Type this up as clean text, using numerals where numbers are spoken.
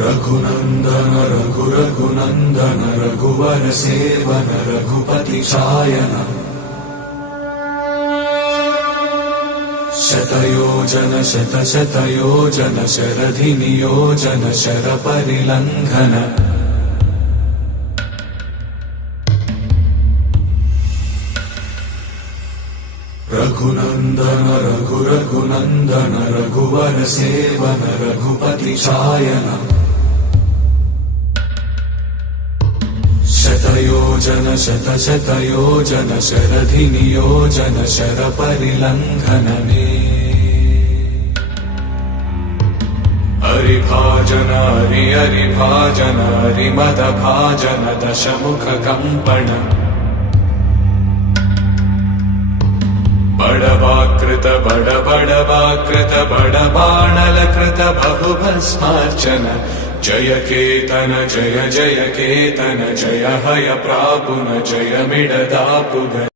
रघुनन्दन रघुनन्दन रघुवर सेवन रघुपति चायन शतयोजन शतशतयोजन शरधि नियोजन शर परिलंघन रघुनन्दन रघुनन्दन रघुवर सेवन रघुपति चायन शतयोजन शतशतयोजन शरधि नियोजन शर परिलंघन हरिभाजन हरिभाजन हरिमद भाजन दशमुख कंपन बड़वाकृत बड़वाकृत बड़बाणलकृत बहुभस्मार्चन जय केतन जय जय केतन जय हय प्रापुन जय मिडदापुगन